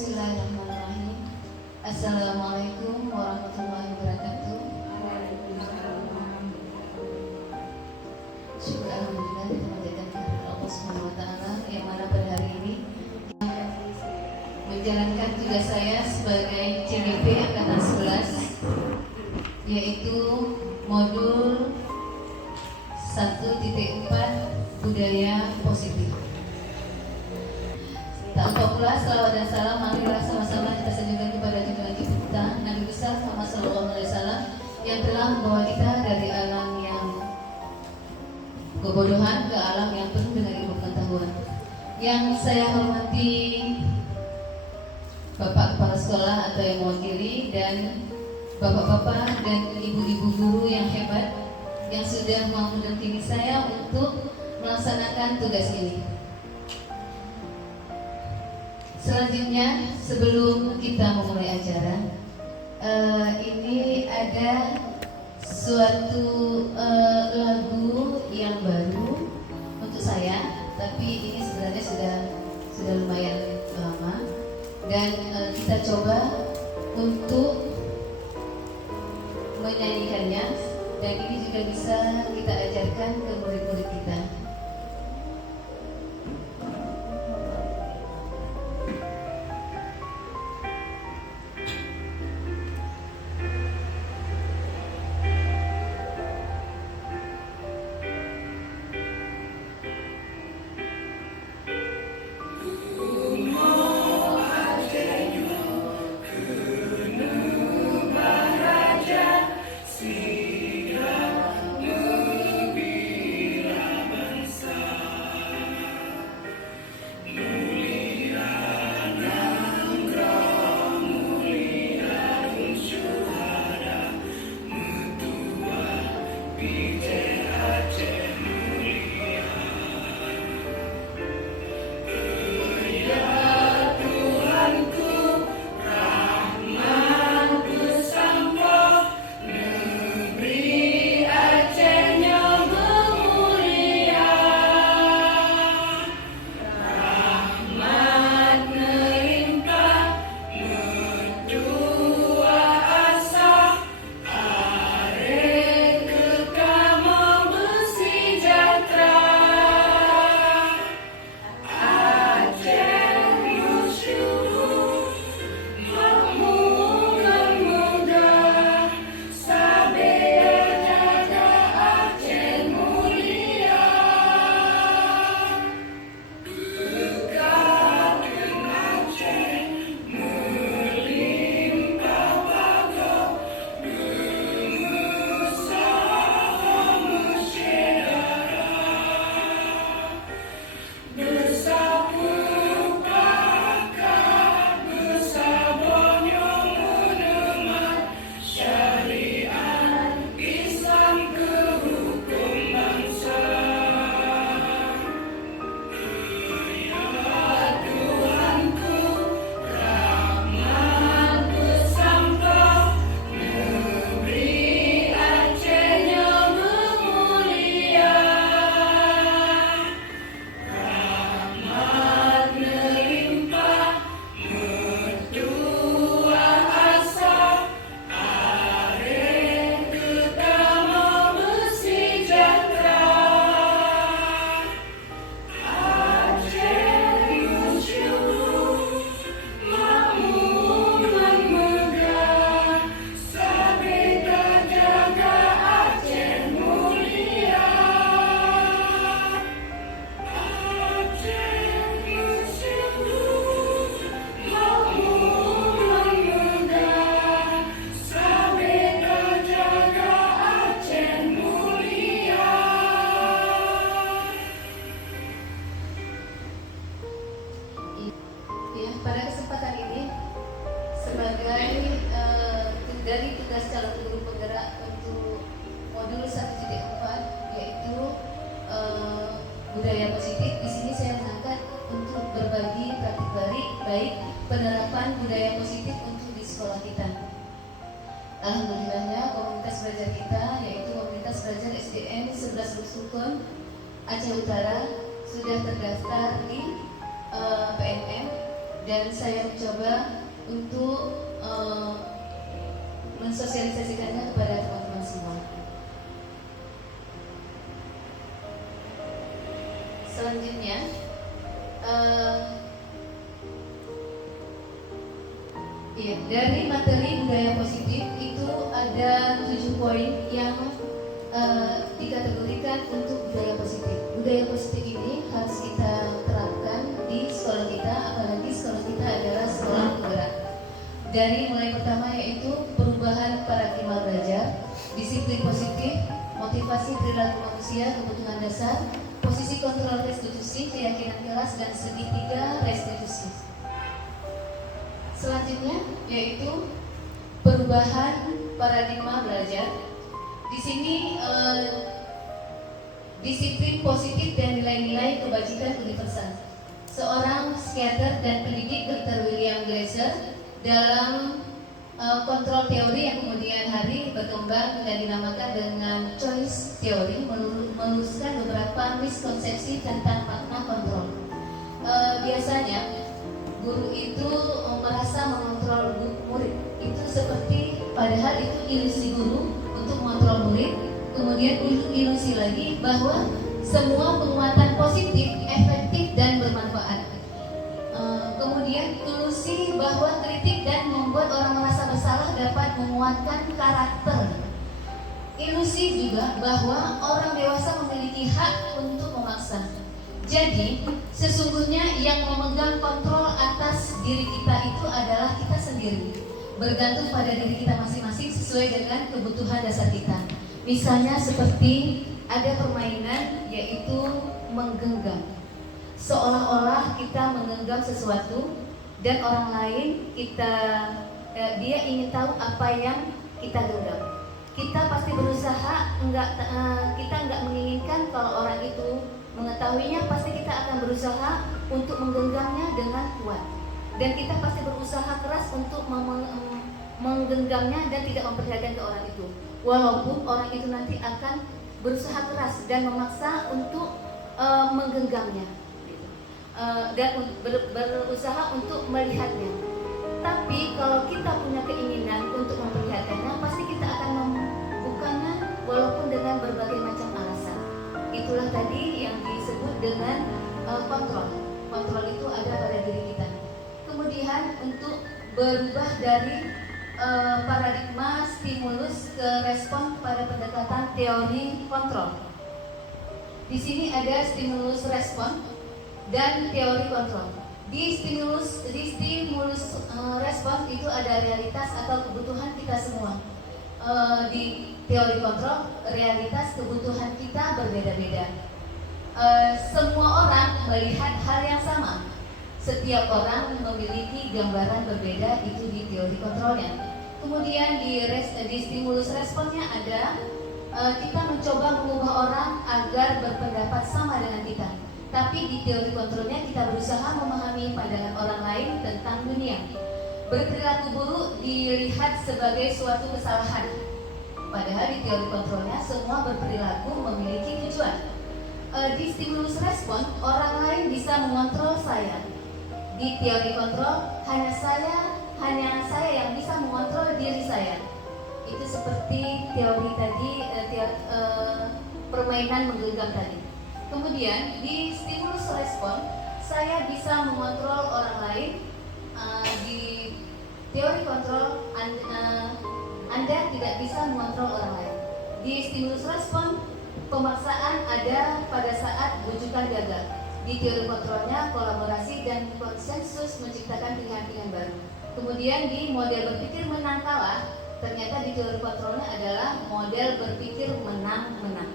Bismillahirrahmanirrahim. Assalamualaikum warahmatullahi wabarakatuh. Syukur alhamdulillah dimanjakan kehadirat Allah Subhanahu wa taala yang mana pada hari ini menjalankan tugas saya sebagai CDP angkatan 11, yaitu modul 1.4 budaya positif. Tak lupa pula salawat dan salam marilah sama-sama kita sanjungkan kepada junjungan kita Nabi besar Muhammad sallallahu alaihi wasallam yang telah membawa kita dari alam yang kebodohan ke alam yang penuh dengan ilmu pengetahuan. Yang saya hormati Bapak Kepala Sekolah atau yang mewakili dan Bapak-bapak dan ibu-ibu guru yang hebat yang sudah mau mendampingi saya untuk melaksanakan tugas ini. Selanjutnya, sebelum kita memulai acara, ini ada suatu lagu yang baru untuk saya, tapi ini sebenarnya sudah lumayan lama, dan kita coba untuk menyanyikannya, dan ini juga bisa kita ajarkan ke murid-murid kita. Pada kesempatan ini, sebagai dari tugas calon guru penggerak untuk modul 1.4, yaitu budaya positif, di sini saya mengangkat untuk berbagi praktik baik penerapan budaya positif untuk di sekolah kita. Alhamdulillahnya komunitas belajar kita, yaitu komunitas belajar SDN 11 Rusukon Aceh Utara, sudah terdaftar di PNM dan saya mencoba untuk mensosialisasikannya kepada teman-teman semua. Selanjutnya, dari materi budaya positif itu ada 7 poin yang dikategorikan untuk budaya positif. Budaya positif ini harus kita terapkan di sekolah kita, apalagi sekolah kita adalah sekolah penggerak. Dari mulai pertama yaitu perubahan paradigma belajar, disiplin positif, motivasi perilaku manusia, kebutuhan dasar, posisi kontrol restitusi, keyakinan keras, dan segitiga restitusi. Selanjutnya yaitu perubahan paradigma belajar. Di sini disiplin positif dan nilai-nilai kebajikan universal. Seorang psikiater dan pendidik Dr. William Glasser dalam kontrol teori yang kemudian hari berkembang dan dinamakan dengan choice theory, meluruskan beberapa miskonsepsi tentang makna kontrol. Biasanya guru itu merasa mengontrol murid itu seperti, padahal itu ilusi guru untuk mengontrol murid. Kemudian ilusi lagi bahwa semua penguatan positif efektif dan bermanfaat. Kemudian ilusi bahwa kritik dan membuat orang merasa bersalah dapat menguatkan karakter. Ilusi juga bahwa orang dewasa memiliki hak untuk memaksa. Jadi, sesungguhnya yang memegang kontrol atas diri kita itu adalah kita sendiri, bergantung pada diri kita masing-masing sesuai dengan kebutuhan dasar kita. Misalnya seperti ada permainan yaitu menggenggam. Seolah-olah kita menggenggam sesuatu dan orang lain dia ingin tahu apa yang kita genggam. Kita pasti berusaha, kita enggak menginginkan kalau orang itu mengetahuinya, pasti kita akan berusaha untuk menggenggamnya dengan kuat. Dan kita pasti berusaha keras untuk menggenggamnya dan tidak memperlihatkan ke orang itu. Walaupun orang itu nanti akan berusaha keras dan memaksa untuk menggenggamnya. Dan berusaha untuk melihatnya. Tapi kalau kita punya keinginan untuk memperlihatkannya, pasti kita akan membukanya walaupun dengan berbagai macam alasan. Itulah tadi yang disebut dengan kontrol. Kontrol itu ada pada diri kita. Kemudian untuk berubah dari paradigma stimulus ke respon pada pendekatan teori kontrol. Di sini ada stimulus respon dan teori kontrol. Di stimulus respon itu ada realitas atau kebutuhan kita semua. Di teori kontrol, realitas kebutuhan kita berbeda-beda. Semua orang melihat hal yang sama. Setiap orang memiliki gambaran berbeda, itu di teori kontrolnya. Kemudian di stimulus responnya ada kita mencoba mengubah orang agar berpendapat sama dengan kita. Tapi di teori kontrolnya kita berusaha memahami pandangan orang lain tentang dunia. Berperilaku buruk dilihat sebagai suatu kesalahan. Padahal di teori kontrolnya semua berperilaku memiliki tujuan. Di stimulus respon, orang lain bisa mengontrol saya. Di teori kontrol, hanya saya yang bisa mengontrol diri saya. Itu seperti teori tadi, permainan menggenggam tadi. Kemudian di stimulus respon, saya bisa mengontrol orang lain. Di teori kontrol, Anda tidak bisa mengontrol orang lain. Di stimulus respon, pemaksaan ada pada saat bujukan gagal. Di teori kontrolnya, kolaborasi dan konsensus menciptakan pilihan-pilihan baru. Kemudian di model berpikir menang kalah, ternyata di teori kontrolnya adalah model berpikir menang-menang.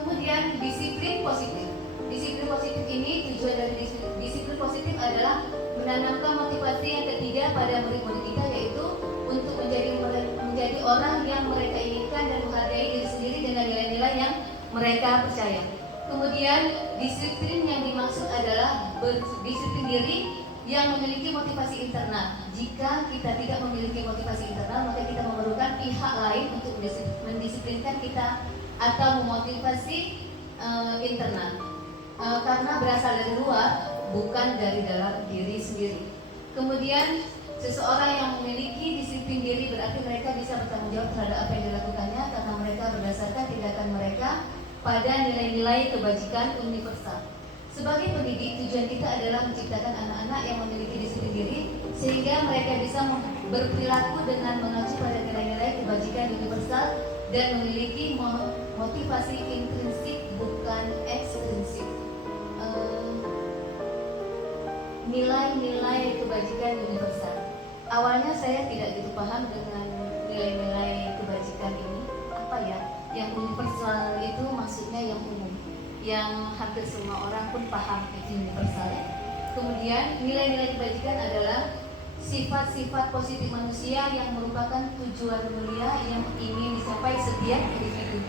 Kemudian disiplin positif. Disiplin positif ini, tujuan dari disiplin positif adalah menanamkan motivasi yang ketiga pada murid-murid kita, yaitu untuk menjadi orang yang mereka inginkan dan menghargai diri sendiri dengan nilai-nilai yang mereka percaya. Kemudian disiplin yang dimaksud adalah disiplin diri yang memiliki motivasi internal. Jika kita tidak memiliki motivasi internal, maka kita memerlukan pihak lain untuk mendisiplinkan kita atau memotivasi internal. Karena berasal dari luar, bukan dari dalam diri sendiri. Kemudian seseorang yang memiliki disiplin diri berarti mereka bisa bertanggung jawab terhadap apa yang dilakukannya karena mereka berdasarkan tindakan mereka pada nilai-nilai kebajikan universal. Sebagai pendidik, tujuan kita adalah menciptakan anak-anak yang memiliki disiplin diri sehingga mereka bisa berperilaku dengan mengacu pada nilai-nilai kebajikan universal dan memiliki motivasi intrinsik bukan ekstrinsik. Nilai-nilai kebajikan universal. Awalnya saya tidak gitu paham dengan nilai-nilai kebajikan ini. Apa ya? Yang universal itu maksudnya yang umum, yang hampir semua orang pun paham itu universal ya. Kemudian nilai-nilai kebajikan adalah sifat-sifat positif manusia yang merupakan tujuan mulia yang ingin dicapai setiap individu.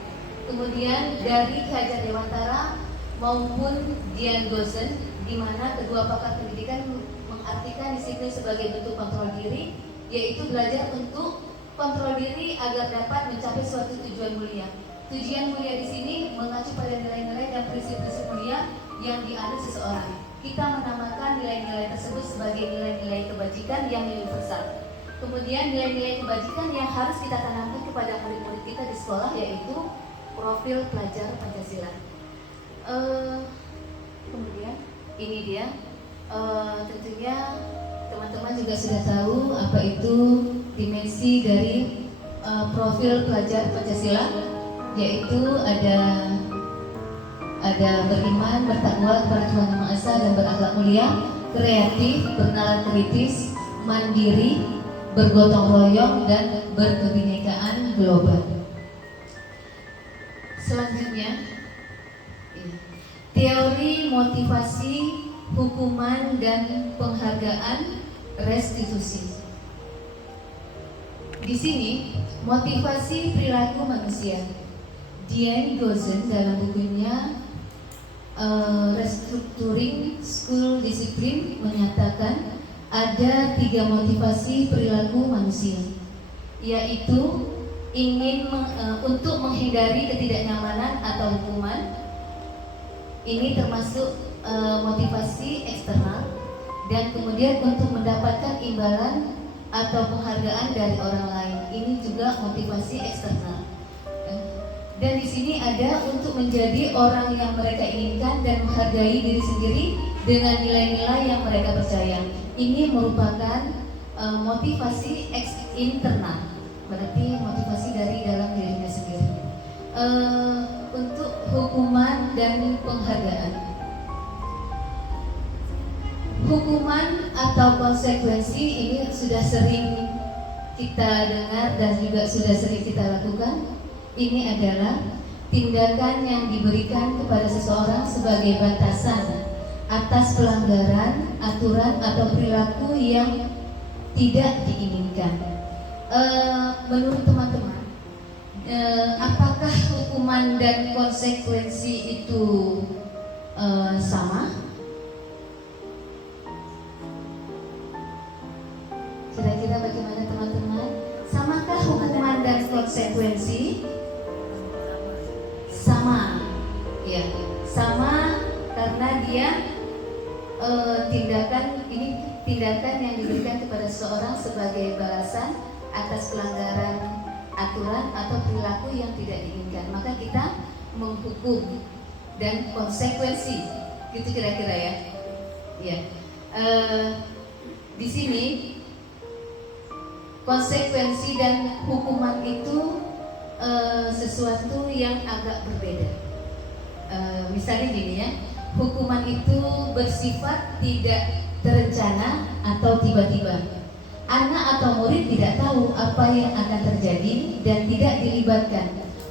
Kemudian dari Ki Hajar Dewantara maupun Dian Goosen, di mana kedua pakar pendidikan mengartikan disiplin sebagai bentuk kontrol diri, yaitu belajar untuk kontrol diri agar dapat mencapai suatu tujuan mulia. Tujuan mulia di sini mengacu pada nilai-nilai dan prinsip-prinsip mulia yang dianut seseorang. Kita menamakan nilai-nilai tersebut sebagai nilai-nilai kebajikan yang universal. Kemudian nilai-nilai kebajikan yang harus kita tanamkan kepada murid-murid kita di sekolah yaitu profil pelajar Pancasila. Kemudian ini dia, tentunya teman-teman juga sudah tahu apa itu dimensi dari profil pelajar Pancasila, yaitu ada beriman, bertakwa kepada Tuhan Yang Maha Esa dan berakhlak mulia, kreatif, bernalar kritis, mandiri, bergotong royong dan berkebinekaan global. Selanjutnya, teori motivasi, hukuman dan penghargaan restitusi. Di sini motivasi perilaku manusia. Dian Goosen dalam bukunya Restructuring School Discipline menyatakan ada 3 motivasi perilaku manusia, yaitu ingin untuk menghindari ketidaknyamanan atau hukuman. Ini termasuk motivasi eksternal, dan kemudian untuk mendapatkan imbalan atau penghargaan dari orang lain. Ini juga motivasi eksternal. Dan di sini ada untuk menjadi orang yang mereka inginkan dan menghargai diri sendiri dengan nilai-nilai yang mereka percaya. Ini merupakan motivasi internal, berarti motivasi dari dalam dirinya sendiri. Untuk hukuman dan penghargaan. Hukuman atau konsekuensi ini sudah sering kita dengar dan juga sudah sering kita lakukan. Ini adalah tindakan yang diberikan kepada seseorang sebagai batasan atas pelanggaran, aturan atau perilaku yang tidak diinginkan. Menurut teman-teman, apakah hukuman dan konsekuensi itu sama? Kira-kira bagaimana teman-teman? Samakah hukuman dan konsekuensi? Sama, ya, sama karena dia tindakan yang diberikan kepada seseorang sebagai balasan atas pelanggaran aturan atau perilaku yang tidak diinginkan. Maka kita menghukum dan konsekuensi, gitu kira-kira ya. Ya, di sini konsekuensi dan hukuman itu sesuatu yang agak berbeda. Misalnya gini ya, hukuman itu bersifat tidak terencana atau tiba-tiba. Anak atau murid tidak tahu apa yang akan terjadi dan tidak dilibatkan.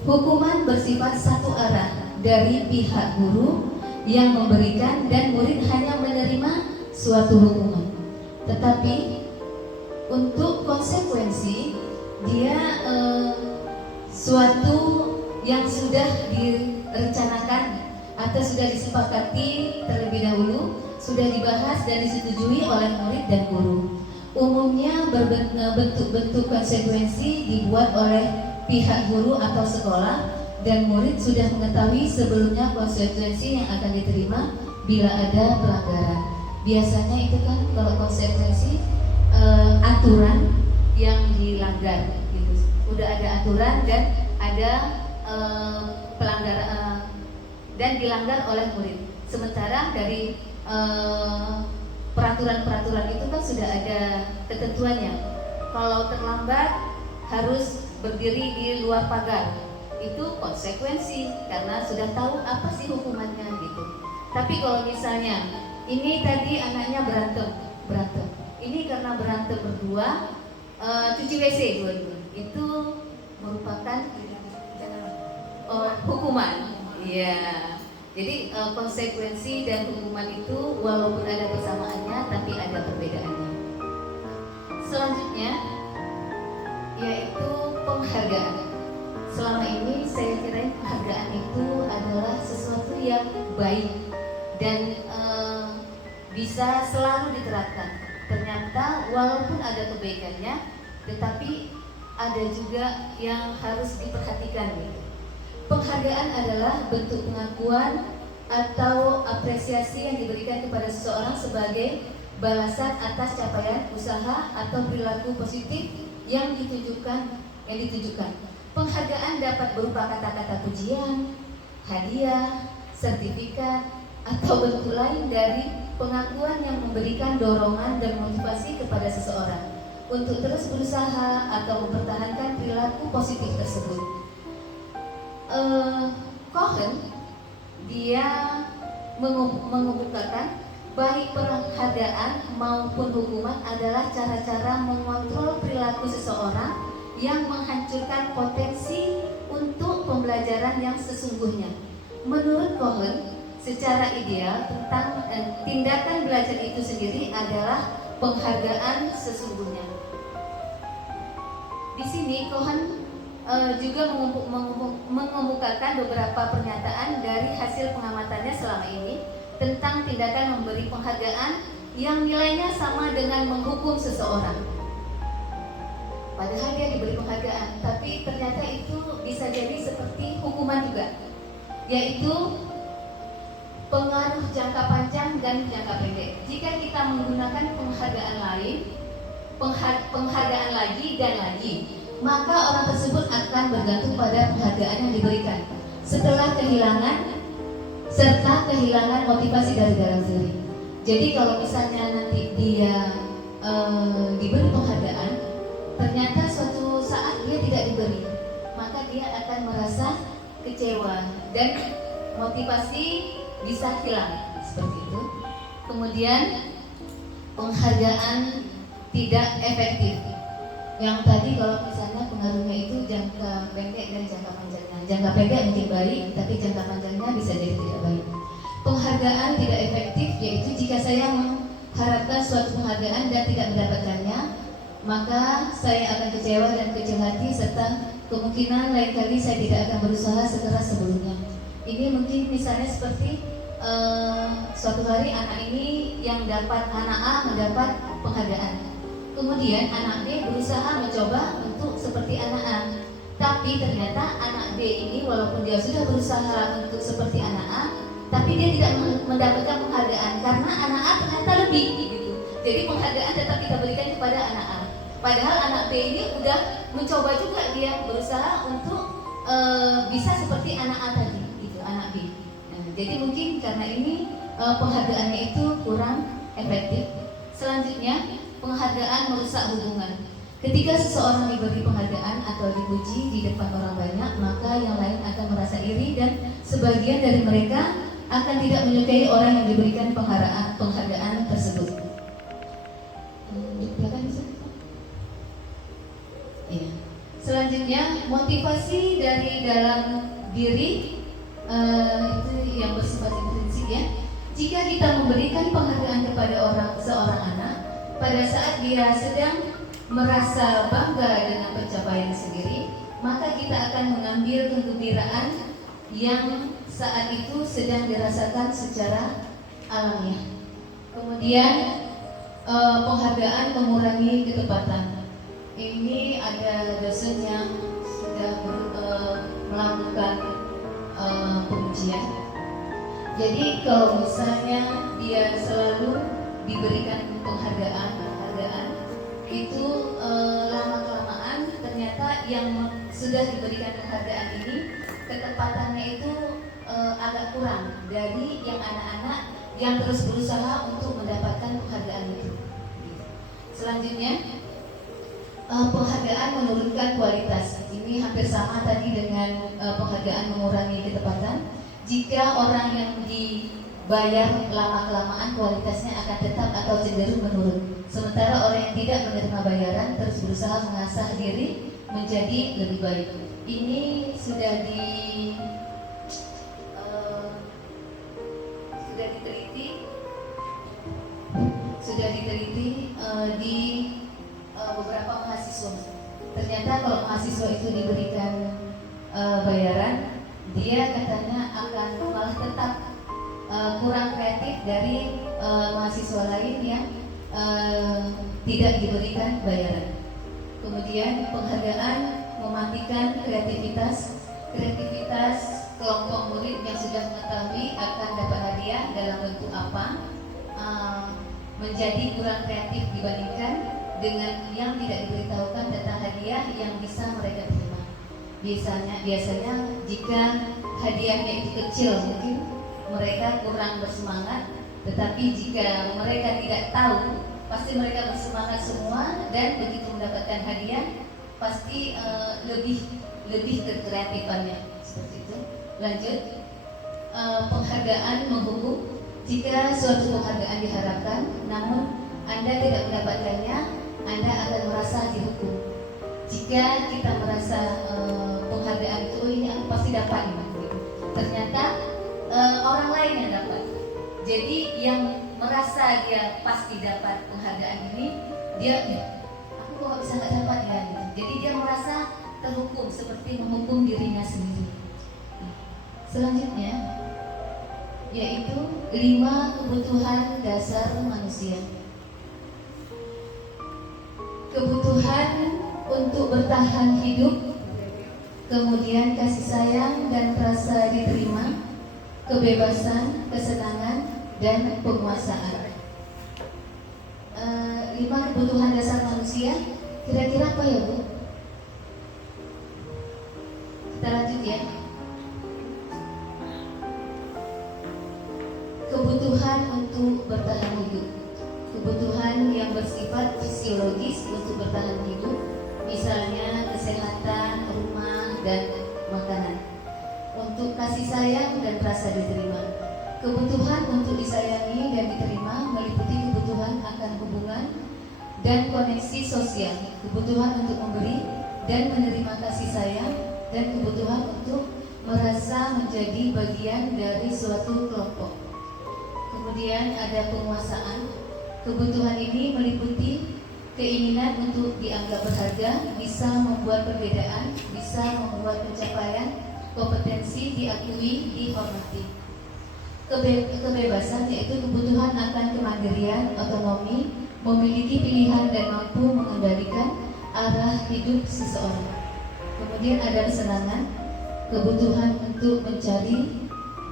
Hukuman bersifat satu arah dari pihak guru yang memberikan dan murid hanya menerima suatu hukuman. Tetapi untuk konsekuensi dia suatu yang sudah direncanakan atau sudah disepakati terlebih dahulu, sudah dibahas dan disetujui oleh murid dan guru. Umumnya bentuk-bentuk konsekuensi dibuat oleh pihak guru atau sekolah, dan murid sudah mengetahui sebelumnya konsekuensi yang akan diterima bila ada pelanggaran. biasanya itu kan kalau konsekuensi aturan yang dilanggar gitu. Udah ada aturan dan ada pelanggaran dan dilanggar oleh murid. Sementara dari peraturan-peraturan itu kan sudah ada ketentuannya. Kalau terlambat harus berdiri di luar pagar. Itu konsekuensi karena sudah tahu apa sih hukumannya gitu. Tapi kalau misalnya ini tadi anaknya berantem. Ini karena berantem berdua, cuci WC dua-dua. Itu merupakan hukuman. Iya. Jadi konsekuensi dan hukuman itu walaupun ada persamaannya, tapi ada perbedaannya. Selanjutnya yaitu penghargaan. Selama ini saya kira penghargaan itu adalah sesuatu yang baik dan bisa selalu diterapkan. Ternyata walaupun ada kebaikannya, tetapi ada juga yang harus diperhatikan. Penghargaan adalah bentuk pengakuan atau apresiasi yang diberikan kepada seseorang sebagai balasan atas capaian usaha atau perilaku positif yang ditujukan. Penghargaan dapat berupa kata-kata pujian, hadiah, sertifikat, atau bentuk lain dari pengakuan yang memberikan dorongan dan motivasi kepada seseorang untuk terus berusaha atau mempertahankan perilaku positif tersebut. Cohen dia mengemukakan baik penghargaan maupun hukuman adalah cara-cara mengontrol perilaku seseorang yang menghancurkan potensi untuk pembelajaran yang sesungguhnya. Menurut Cohen, secara ideal tentang tindakan belajar itu sendiri adalah penghargaan sesungguhnya. Di sini Cohen juga mengemukakan beberapa pernyataan dari hasil pengamatannya selama ini tentang tindakan memberi penghargaan yang nilainya sama dengan menghukum seseorang. Padahal dia diberi penghargaan, tapi ternyata itu bisa jadi seperti hukuman juga, yaitu pengaruh jangka panjang dan jangka pendek. Jika kita menggunakan penghargaan lain, penghargaan lagi dan lagi, maka orang tersebut akan bergantung pada penghargaan yang diberikan setelah kehilangan motivasi dari dalam diri. Jadi kalau misalnya nanti dia diberi penghargaan, ternyata suatu saat dia tidak diberi, maka dia akan merasa kecewa dan motivasi bisa hilang seperti itu. Kemudian penghargaan tidak efektif. Yang tadi kalau misalnya pengaruhnya itu jangka pendek dan jangka panjangnya. Jangka pendek mungkin baik, tapi jangka panjangnya bisa jadi tidak baik. Penghargaan tidak efektif yaitu jika saya mengharapkan suatu penghargaan dan tidak mendapatkannya, maka saya akan kecewa dan kecil hati serta kemungkinan lain kali saya tidak akan berusaha sekeras sebelumnya. Ini mungkin misalnya seperti suatu hari anak A mendapat penghargaan. Kemudian anak B berusaha mencoba untuk seperti anak A. Tapi ternyata anak B ini walaupun dia sudah berusaha untuk seperti anak A, tapi dia tidak mendapatkan penghargaan karena anak A ternyata lebih gitu. Jadi penghargaan tetap kita berikan kepada anak A. Padahal anak B ini udah mencoba juga dia berusaha untuk bisa seperti anak A tadi, gitu, anak B. Nah, jadi mungkin karena ini penghargaannya itu kurang efektif. Selanjutnya, penghargaan merusak hubungan. Ketika seseorang diberi penghargaan atau dipuji di depan orang banyak, maka yang lain akan merasa iri dan sebagian dari mereka akan tidak menyukai orang yang diberikan penghargaan tersebut. Ya. Selanjutnya, motivasi dari dalam diri itu yang bersifat intrinsik ya. Jika kita memberikan penghargaan kepada seorang anak pada saat dia sedang merasa bangga dengan pencapaian sendiri, maka kita akan mengambil kegembiraan yang saat itu sedang dirasakan secara alamiah. Kemudian penghargaan mengurangi ketepatan. Ini ada dosen yang sudah melakukan pengujian. Jadi kalau misalnya dia selalu diberikan penghargaan itu lama-kelamaan ternyata yang sudah diberikan penghargaan ini ketepatannya itu agak kurang dari yang anak-anak yang terus berusaha untuk mendapatkan penghargaan itu. Selanjutnya, penghargaan menurunkan kualitas. Ini hampir sama tadi dengan penghargaan mengurangi ketepatan. Jika orang yang dibayar lama-kelamaan kualitasnya akan tetap atau cenderung menurun. Sementara orang yang tidak menerima bayaran terus berusaha mengasah diri menjadi lebih baik. Ini sudah diteliti di beberapa mahasiswa. Ternyata kalau mahasiswa itu diberikan bayaran, dia katanya akan malah tetap kurang kreatif dari mahasiswa lain yang tidak diberikan bayaran. Kemudian penghargaan mematikan kreativitas kelompok murid yang sudah mengetahui akan dapat hadiah dalam bentuk apa menjadi kurang kreatif dibandingkan dengan yang tidak diberitahukan tentang hadiah yang bisa mereka terima. Biasanya jika hadiahnya itu kecil mungkin mereka kurang bersemangat, tetapi jika mereka tidak tahu pasti mereka bersemangat semua dan begitu mendapatkan hadiah pasti lebih kekreatifannya seperti itu. Lanjut, penghargaan menghukum. Jika suatu penghargaan diharapkan, namun Anda tidak mendapatkannya, Anda akan merasa dihukum. Jika kita merasa penghargaan itu ini aku pasti dapat, ternyata orang lain yang dapat. Jadi yang merasa dia pasti dapat penghargaan ini, aku kok bisa nggak dapat ya? Jadi dia merasa terhukum, seperti menghukum dirinya sendiri. Selanjutnya, yaitu 5 kebutuhan dasar manusia. Kebutuhan untuk bertahan hidup, kemudian kasih sayang dan rasa diterima, kebebasan, kesenangan, dan penguasaan. 5 kebutuhan dasar manusia, kira-kira apa ya Bu? Kita lanjut ya. Kebutuhan untuk bertahan hidup, kebutuhan yang bersifat fisiologis untuk bertahan hidup, misalnya kesehatan, rumah, dan makanan. Untuk kasih sayang dan rasa diterima, kebutuhan untuk disayangi dan diterima meliputi kebutuhan akan hubungan dan koneksi sosial, kebutuhan untuk memberi dan menerima kasih sayang, dan kebutuhan untuk merasa menjadi bagian dari suatu kelompok. Kemudian ada penguasaan. Kebutuhan ini meliputi keinginan untuk dianggap berharga, bisa membuat perbedaan, bisa membuat pencapaian, kompetensi diakui, dihormati. Kebebasan yaitu kebutuhan akan kemandirian, otonomi, memiliki pilihan dan mampu mengendalikan arah hidup seseorang. Kemudian ada kesenangan, kebutuhan untuk mencari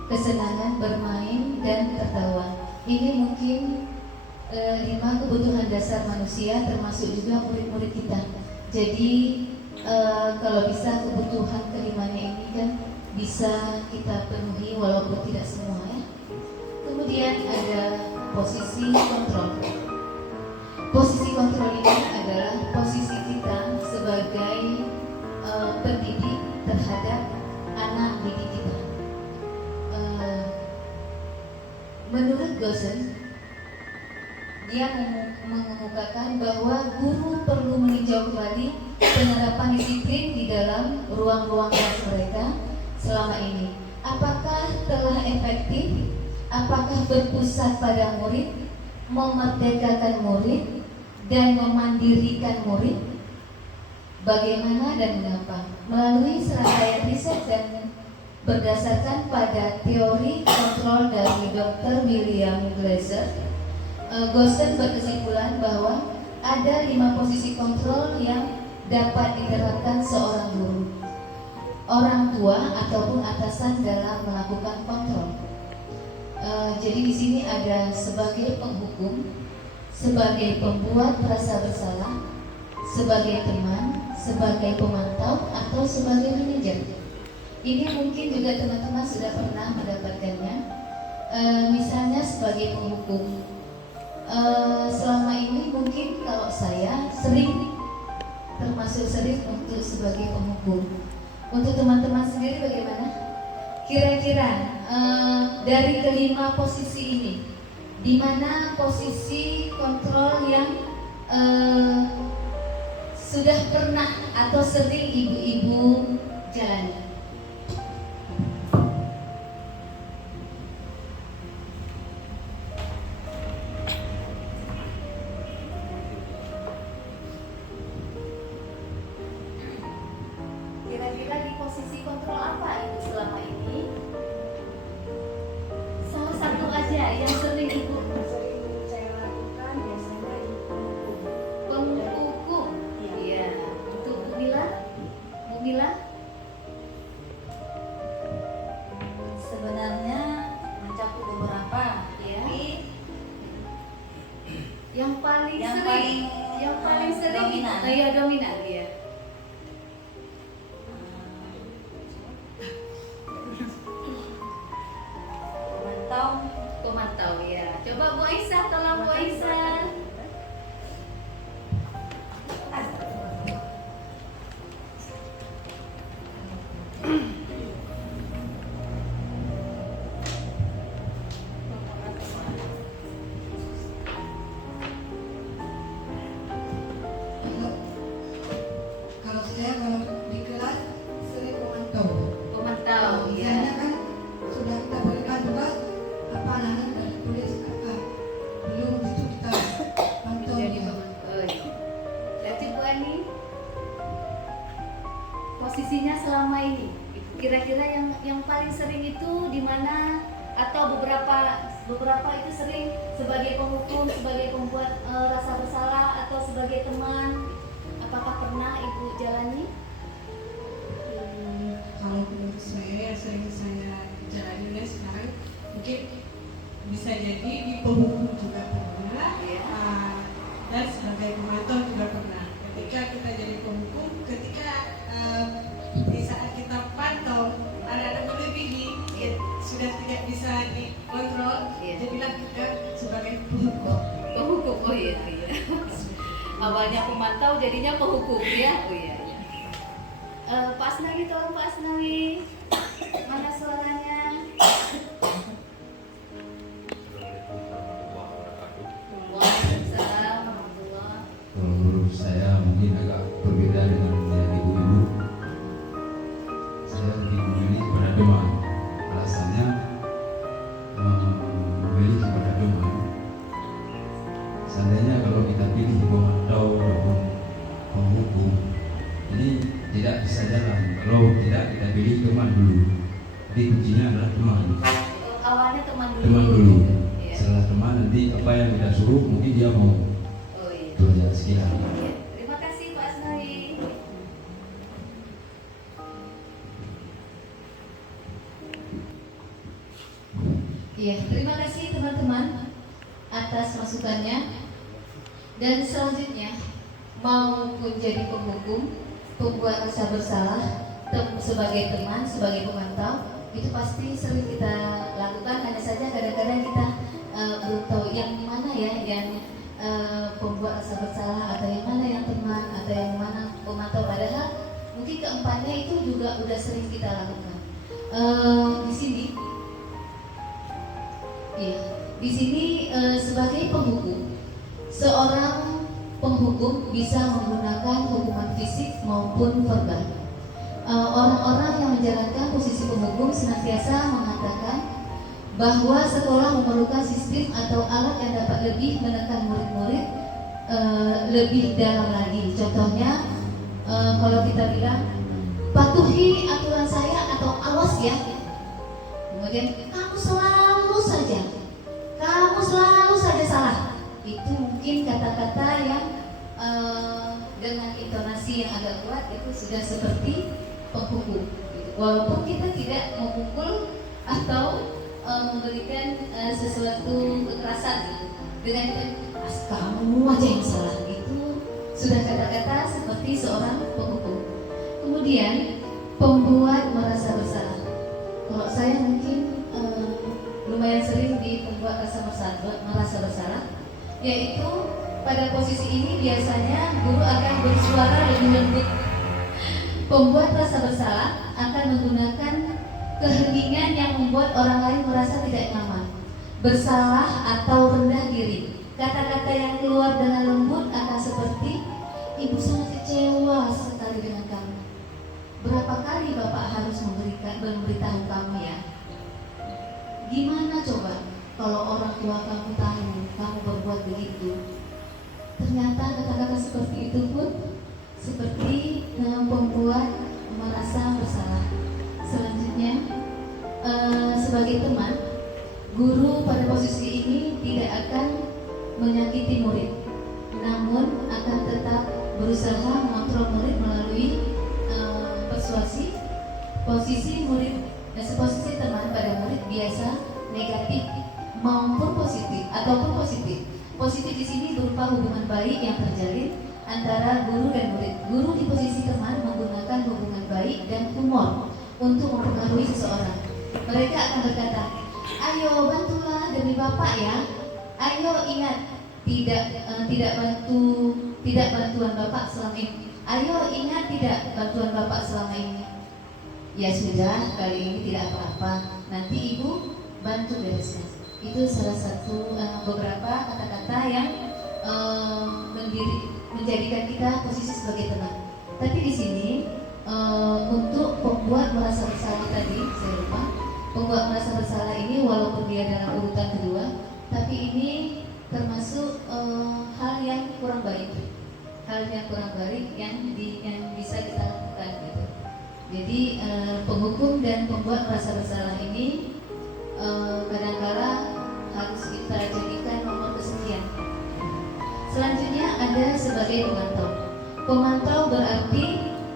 kesenangan bermain dan tertawa. Ini mungkin 5 kebutuhan dasar manusia, termasuk juga murid-murid kita. Jadi kalau bisa kebutuhan kelimanya ini kan bisa kita penuhi walaupun tidak semua ya. Kemudian ada posisi kontrol. Posisi kontrol ini adalah posisi kita sebagai pendidik terhadap anak didik kita. Menurut Gosen, dia mengemukakan bahwa guru perlu meninjau kembali penerapan disiplin di dalam ruang-ruang kelas mereka selama ini. Apakah telah efektif? Apakah berpusat pada murid, memerdekakan murid, dan memandirikan murid? Bagaimana dan mengapa? Melalui serangkaian riset dan berdasarkan pada teori kontrol dari Dr. William Glasser, Gosen berkesimpulan bahwa ada 5 posisi kontrol yang dapat diterapkan seorang guru, orang tua ataupun atasan dalam melakukan kontrol. Jadi di sini ada sebagai penghukum, sebagai pembuat rasa bersalah, sebagai teman, sebagai pemantau, atau sebagai manajer. Ini mungkin juga teman-teman sudah pernah mendapatkannya. Misalnya sebagai penghukum, selama ini mungkin kalau saya termasuk sering untuk sebagai penghukum. Untuk teman-teman sendiri bagaimana? Kira-kira dari kelima posisi ini, di mana posisi kontrol yang sudah pernah atau sering ibu-ibu jalani? Kira-kira di posisi kontrol apa ibu selama ini? Salah satu aja yang sering ibu saya lakukan biasanya penghukum. Iya. Untuk Bu Mila? Bu Mila? sebenarnya mencakup beberapa, Ya. tapi Yang paling sering, dominan. Ya dominan ya. Pemantau ya. Coba Bu Aisyah, tolong Bu Aisyah. Kalau di kelas sering memantau. Pemantau Misalnya ya. kan sudah kita berikan tugas apa anak sudah tulis apa belum itu kita pantau Jadi ya. pemantau. Ya. Berarti Bu Ani posisinya selama ini kira-kira yang paling sering itu di mana, atau beberapa itu sering sebagai penghukum, sebagai pembuat rasa bersalah, atau sebagai teman? Apakah pernah ibu jalani? Kalau menurut saya yang sering saya jalani sekarang mungkin bisa jadi di penghukum juga pernah, Iya. dan sebagai pemantau juga pernah. Ketika kita jadi penghukum, ketika di saat kita pantau anak-anak melebihi, Iya. sudah tidak bisa dikontrol, Iya. jadilah kita sebagai penghukum. Penghukum, oh iya. Awalnya pemantau, jadinya penghukum ya. Oh iya. Pak Asnawi, tolong Pak Asnawi. Mana suaranya? Waalaikumsalam warahmatullahi. Kalau menurut saya mungkin agak berbeda dengan yang ibu-ibu. Saya lebih memilih kepada teman. Alasannya memilih kepada teman. Seandainya kalau kita pilih pemantau ataupun penghukum, ini tidak bisa jalan. Kalau tidak kita pilih teman dulu. Jadi kuncinya adalah teman. Awalnya teman dulu. Teman dulu. Iya. Setelah teman nanti apa yang kita suruh mungkin dia mau Oh iya. kerja sekian. Iya. Terima kasih Pak Asnawi. Iya, terima kasih teman-teman atas masukannya. Dan selanjutnya, maupun jadi penghukum, pembuat rasa bersalah, sebagai teman, sebagai pemantau, itu pasti sering kita lakukan. Hanya saja kadang-kadang kita belum tahu yang mana ya yang pembuat rasa bersalah, atau yang mana yang teman, atau yang mana pemantau. Padahal mungkin keempatnya itu juga udah sering kita lakukan. Di sini, ya, di sini sebagai penghukum, seorang penghukum bisa menggunakan hukuman fisik maupun verbal. Orang-orang yang menjalankan posisi penghukum senantiasa mengatakan bahwa sekolah memerlukan sistem atau alat yang dapat lebih menekan murid-murid lebih dalam lagi. Contohnya, kalau kita bilang patuhi aturan saya atau awas ya. Kemudian kamu selalu saja salah. Itu mungkin kata-kata yang dengan intonasi yang agak kuat itu sudah seperti penghukum. Walaupun kita tidak memukul atau memberikan sesuatu kekerasan gitu. Dengan kamu aja yang salah, itu sudah kata-kata seperti seorang penghukum. Kemudian pembuat merasa bersalah. Kalau saya mungkin lumayan sering membuat merasa bersalah, yaitu pada posisi ini biasanya guru akan bersuara lebih lembut. Pembuat rasa bersalah akan menggunakan keheningan yang membuat orang lain merasa tidak nyaman, bersalah atau rendah diri. Kata-kata yang keluar dengan lembut akan seperti, ibu sangat kecewa sekali dengan kamu. Berapa kali bapak harus memberitahu kamu ya? Gimana coba kalau orang tua kamu tahu kamu berbuat begitu? Ternyata kata-kata seperti itu pun seperti membuat merasa bersalah. Selanjutnya, sebagai teman, guru pada posisi ini tidak akan menyakiti murid, namun akan tetap berusaha mengontrol murid melalui persuasi. Posisi teman pada murid biasa negatif maupun positif ataupun positif. Positif di sini berupa hubungan baik yang terjalin antara guru dan murid. Guru di posisi teman menggunakan hubungan baik dan humor untuk mempengaruhi seseorang. Mereka akan berkata, ayo bantulah demi bapak ya. Ayo ingat tidak bantuan bapak selama ini. Ayo ingat tidak bantuan bapak selama ini. Ya sudah, kali ini tidak apa-apa. Nanti ibu bantu bereskan. Itu salah satu beberapa kata-kata yang menjadikan kita posisi sebagai teman. Tapi di sini untuk pembuat merasa bersalah tadi, saya lupa. Pembuat merasa bersalah ini walaupun dia dalam urutan kedua, tapi ini termasuk hal yang kurang baik. Hal yang kurang baik yang bisa kita lakukan gitu. Jadi penghukum dan pembuat merasa bersalah ini kadang-kala harus kita jadikan nomor kesekian. Selanjutnya ada sebagai pemantau. Pemantau berarti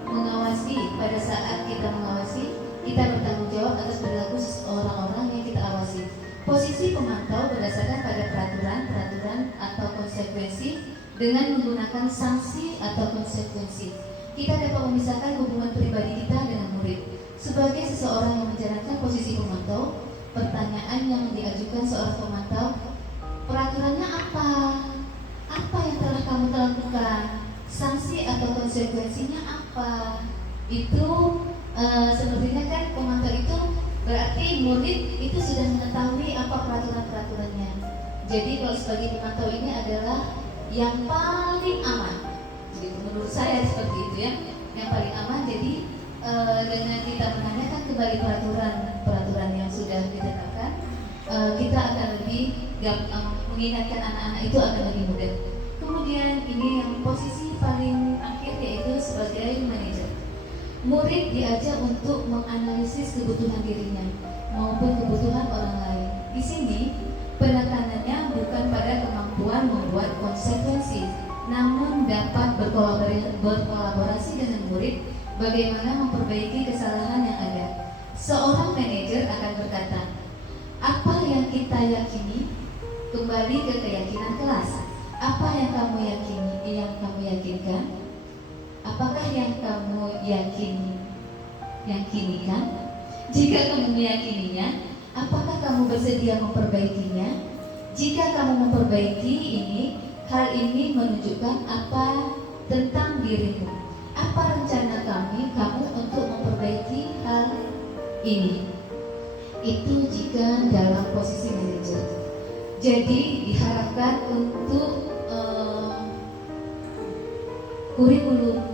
mengawasi. Pada saat kita mengawasi, kita bertanggung jawab atas perilaku orang-orang yang kita awasi. Posisi pemantau berdasarkan pada peraturan atau konsekuensi dengan menggunakan sanksi atau konsekuensi. Kita dapat memisahkan hubungan pribadi kita dengan murid. Sebagai seseorang yang menjalankan posisi pemantau, pertanyaan yang diajukan seorang pemantau, peraturannya apa? Apa yang telah kamu lakukan? Sanksi atau konsekuensinya apa? Itu sepertinya kan pemantau itu berarti murid itu sudah mengetahui apa peraturan-peraturannya. Jadi kalau sebagai pemantau ini adalah yang paling aman. Jadi menurut saya seperti itu ya, yang paling aman. Jadi dengan kita menanyakan kembali peraturan yang sudah ditetapkan, kita akan lebih mengingatkan anak-anak itu akan lebih mudah. Kemudian ini yang posisi paling akhir yaitu sebagai manajer. Murid diajak untuk menganalisis kebutuhan dirinya maupun kebutuhan orang lain. Di sini penekanannya bukan pada kemampuan membuat konsekuensi, namun dapat berkolaborasi dengan murid bagaimana memperbaiki kesalahan yang ada. Seorang manajer akan berkata, apa yang kita yakini kembali ke keyakinan kelas. Apa yang kamu yakini, yang kamu yakinkan? Apakah yang kamu yakinikan? Jika kamu meyakininya, apakah kamu bersedia memperbaikinya? Jika kamu memperbaiki hal ini menunjukkan apa tentang dirimu? Apa rencana kamu untuk memperbaiki hal ini? Itu jika dalam posisi manajer. Jadi diharapkan untuk kurikulum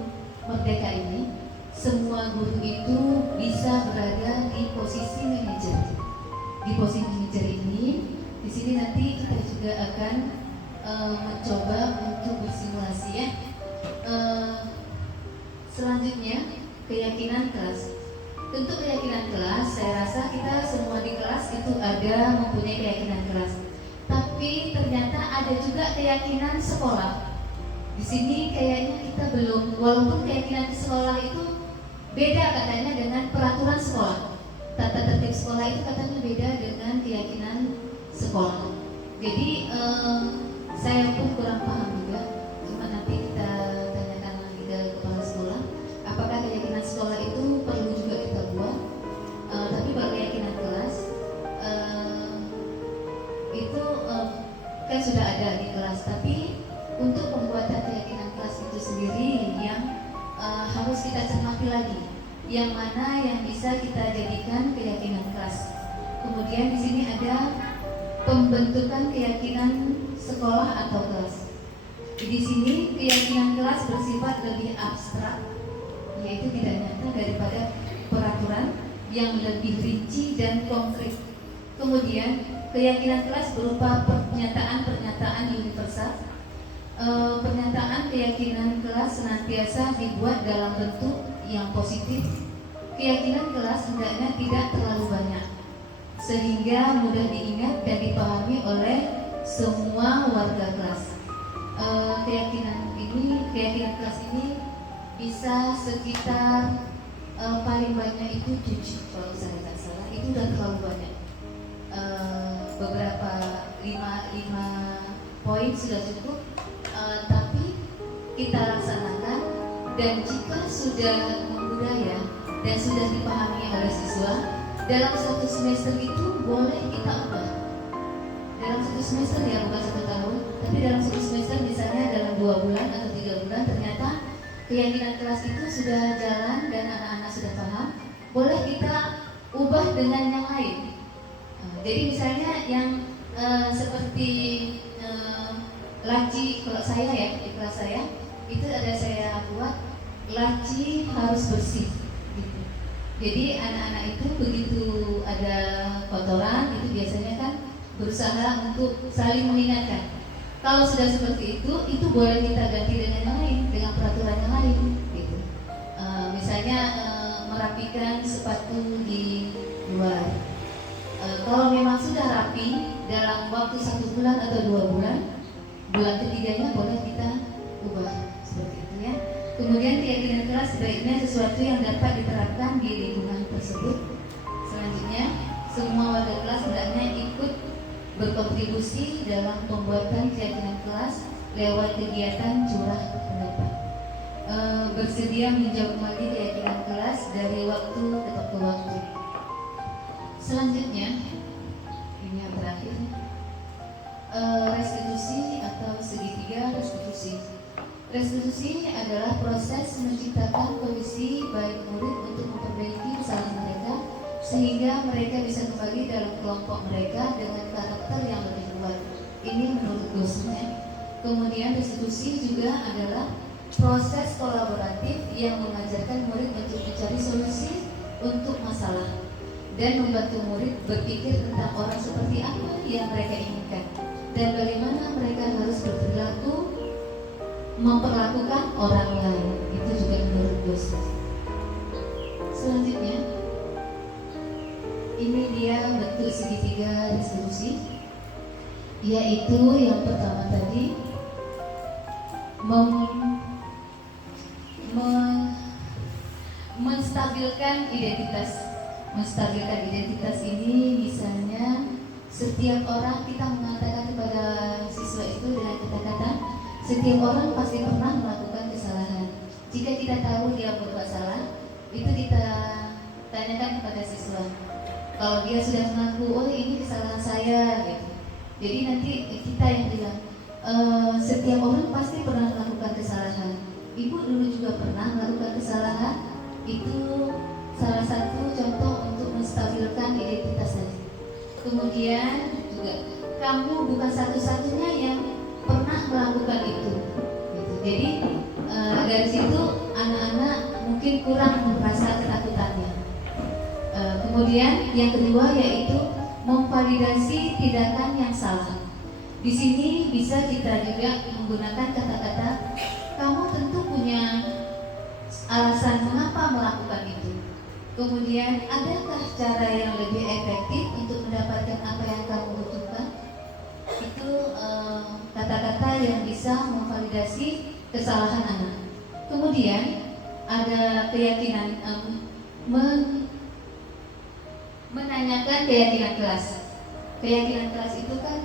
Merdeka ini, semua guru itu bisa berada di posisi manajer. Di posisi manajer ini, di sini nanti kita juga akan mencoba untuk bersimulasi ya. Selanjutnya keyakinan kelas. Tentu keyakinan kelas, saya rasa kita semua di kelas itu ada mempunyai keyakinan kelas. Tapi ternyata ada juga keyakinan sekolah. Di sini kayaknya kita belum, walaupun keyakinan sekolah itu beda katanya dengan peraturan sekolah. tata tertib sekolah itu katanya beda dengan keyakinan sekolah. Jadi saya pun kurang paham juga. Cuma nanti kita tanyakan lagi ke kepala sekolah, apakah keyakinan sekolah itu perlu juga kita buat. Tapi kalau keyakinan kelas itu kan sudah ada di kelas. Tapi untuk pembuatan keyakinan kelas itu sendiri yang harus kita cermati lagi, yang mana yang bisa kita jadikan keyakinan kelas. Kemudian di sini ada pembentukan keyakinan sekolah atau kelas. Di sini keyakinan kelas bersifat lebih abstrak, yaitu tidak nyata daripada peraturan yang lebih rinci dan konkret. Kemudian keyakinan kelas berupa pernyataan-pernyataan universal. Pernyataan keyakinan kelas senantiasa dibuat dalam bentuk yang positif. Keyakinan kelas hendaknya tidak terlalu banyak, sehingga mudah diingat dan dipahami oleh semua warga kelas. Keyakinan kelas ini bisa sekitar paling banyak itu 7, kalau saya tidak salah. Itu udah terlalu banyak. Beberapa 5 poin sudah cukup, tapi kita laksanakan, dan jika sudah membudaya dan sudah dipahami oleh siswa, dalam 1 semester itu boleh kita ubah. Dalam 1 semester ya, bukan 1 tahun, tapi dalam 1 semester misalnya dalam 2 bulan atau 3 bulan ternyata keyakinan kelas itu sudah jalan dan anak-anak sudah paham, boleh kita ubah dengan yang lain. Jadi misalnya yang seperti laci, kalau saya ya di kelas saya itu ada saya buat laci harus bersih gitu. Jadi anak-anak itu begitu ada kotoran itu biasanya kan berusaha untuk saling mengingatkan. Kalau sudah seperti itu boleh kita ganti dengan yang lain, dengan peraturan yang lain gitu. Misalnya merapikan sepatu di luar. Kalau memang sudah rapi dalam waktu 1 bulan atau 2 bulan, bulan ketiganya boleh kita ubah seperti itu ya. Kemudian keyakinan kelas sebaiknya sesuatu yang dapat diterapkan di lingkungan tersebut. Selanjutnya, semua warga kelas hendaknya ikut berkontribusi dalam pembuatan keyakinan kelas lewat kegiatan curah pendapat. Bersedia meninjau kembali keyakinan kelas dari waktu ke waktu. Selanjutnya, ini yang terakhir, restitusi atau segitiga restitusi. Restitusi adalah proses menciptakan kondisi baik murid untuk memperbaiki kesalahan mereka sehingga mereka bisa kembali dalam kelompok mereka dengan karakter yang lebih kuat. Ini menurut dosennya. Kemudian restitusi juga adalah proses kolaboratif yang mengajarkan murid untuk mencari solusi untuk masalah dan membantu murid berpikir tentang orang seperti apa yang mereka inginkan dan bagaimana mereka harus berperilaku memperlakukan orang lain. Itu juga menurut dosen. Selanjutnya, ini dia bentuk segitiga restitusi, yaitu yang pertama tadi menstabilkan identitas. Menstabilkan identitas ini misalnya setiap orang, kita mengatakan kepada siswa itu dengan kata-kata setiap orang pasti pernah melakukan kesalahan. Jika kita tahu dia berbuat salah, itu kita tanyakan kepada siswa. Kalau dia sudah mengaku, oh ini kesalahan saya gitu. Jadi nanti kita yang bilang setiap orang pasti pernah melakukan kesalahan. Ibu dulu juga pernah melakukan kesalahan. Itu salah satu contoh untuk menstabilkan identitas tadi. Kemudian juga kamu bukan satu-satunya yang pernah melakukan itu. Gitu. Jadi dari situ anak-anak mungkin kurang merasa ketakutannya. Kemudian yang kedua yaitu memvalidasi tindakan yang salah. Di sini bisa kita juga menggunakan kata-kata kamu tentu punya alasan mengapa melakukan itu. Kemudian adakah cara yang lebih efektif untuk mendapatkan apa yang kamu butuhkan? Itu kata-kata yang bisa memvalidasi kesalahan anak. Kemudian ada keyakinan menanyakan keyakinan kelas. Keyakinan kelas itu kan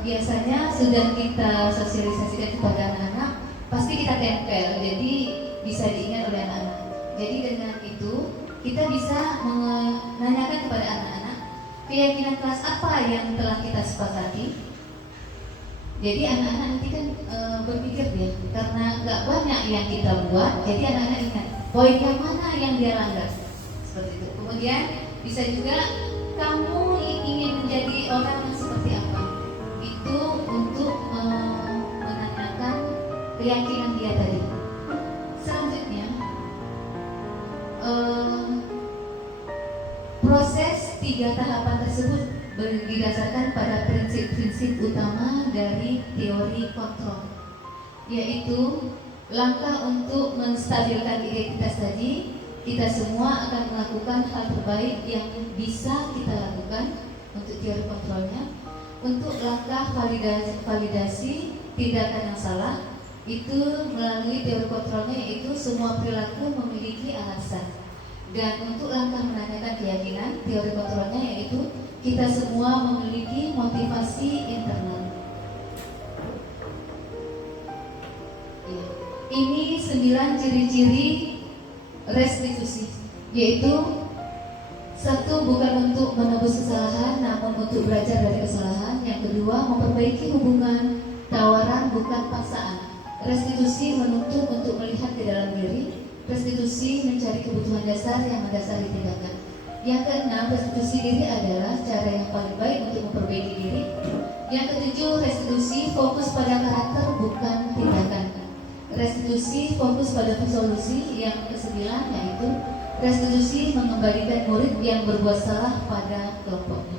biasanya sudah kita sosialisasikan kepada anak-anak, pasti kita tempel, jadi bisa diingat oleh anak-anak. Jadi dengan itu kita bisa menanyakan kepada anak-anak keyakinan kelas apa yang telah kita sepakati. Jadi anak-anak nanti kan berpikir dia, karena nggak banyak yang kita buat, jadi anak-anak ingat poin yang mana yang dia langgar, seperti itu. Kemudian bisa juga kamu ingin menjadi orang yang seperti apa, itu untuk menanyakan keyakinan dia tadi. Selanjutnya proses 3 tahapan tersebut didasarkan pada prinsip-prinsip utama dari teori kontrol, yaitu langkah untuk menstabilkan identitas tadi. Kita semua akan melakukan hal terbaik yang bisa kita lakukan untuk teori kontrolnya. Untuk langkah validasi tindakan yang salah, itu melalui teori kontrolnya, yaitu semua perilaku memiliki alasan. Dan untuk langkah menanyakan keyakinan, teori kontrolnya yaitu kita semua memiliki motivasi internal. Ya. Ini 9 ciri-ciri restitusi, yaitu 1. Bukan untuk menebus kesalahan, namun untuk belajar dari kesalahan. Yang kedua, memperbaiki hubungan, tawaran bukan paksaan. Restitusi menuntut untuk melihat ke dalam diri. Restitusi mencari kebutuhan dasar yang mendasari tindakan. Yang keenam, restitusi diri adalah cara yang paling baik untuk memperbaiki diri. Yang ketujuh, restitusi fokus pada karakter bukan tindakan. Restitusi fokus pada solusi. Yang kesembilan yaitu restitusi mengembalikan murid yang berbuat salah pada kelompoknya.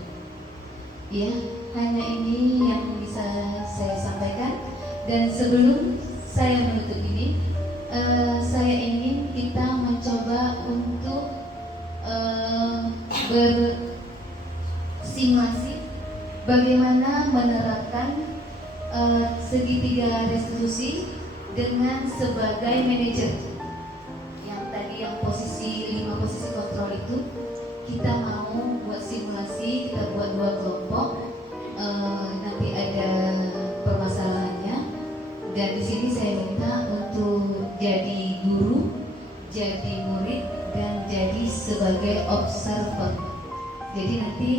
Ya, hanya ini yang bisa saya sampaikan. Dan sebelum saya menutup ini, saya ingin kita mencoba untuk bersimulasi bagaimana menerapkan segitiga restitusi dengan sebagai manajer. Yang tadi yang posisi 5 posisi kontrol itu kita mau buat simulasi, kita buat 2 kelompok, nanti ada permasalahannya. Dan di sini saya minta untuk jadi guru, jadi murid, dan jadi sebagai observer. Jadi nanti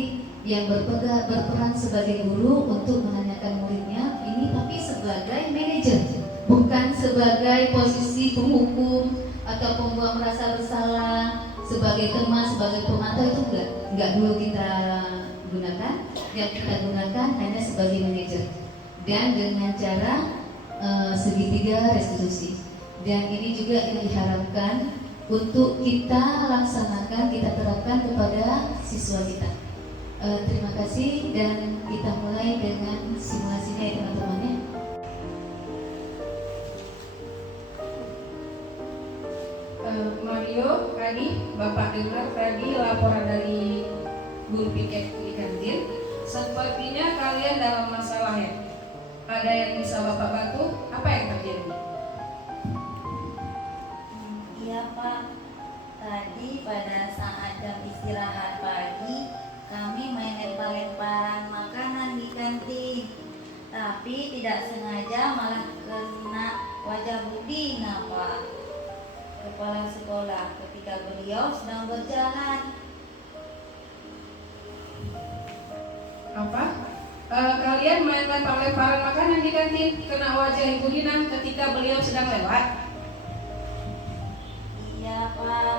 yang berperan sebagai guru untuk menanyakan muridnya ini, tapi sebagai manajer, bukan sebagai posisi penghukum atau pembuat merasa bersalah, sebagai teman, sebagai pemantau. Itu enggak dulu kita gunakan. Yang kita gunakan hanya sebagai manajer, dan dengan cara segitiga restitusi. Dan ini juga yang diharapkan untuk kita laksanakan, kita terapkan kepada siswa kita. Terima kasih, dan kita mulai dengan simulasinya ya teman-teman ya. Mario, tadi Bapak dengar tadi laporan dari guru piket di kantin. Sepertinya kalian dalam masalah ya. Ada yang bisa Bapak bantu? Apa yang terjadi? Iya Pak, tadi pada saat jam istirahat pagi kami main lempar-lemparan makanan di kantin. Tapi tidak sengaja malah kena wajah Bu Dina Pak, kepala sekolah, ketika beliau sedang berjalan. Apa? Kalian main lempar-lemparan makanan di kantin, kena wajah Ibu Dina ketika beliau sedang lewat? Iya Pak.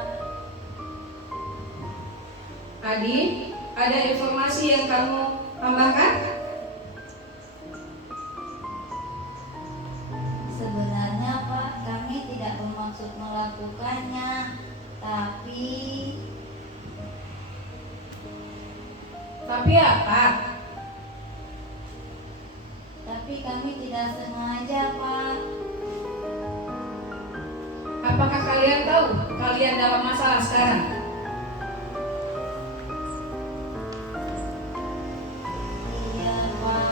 Adi, ada informasi yang kamu tambahkan? Sebenarnya Pak, kami tidak bermaksud melakukannya, tapi apa? Tapi kami tidak sengaja Pak. Apakah kalian tahu kalian dalam masalah sekarang? Iya Pak.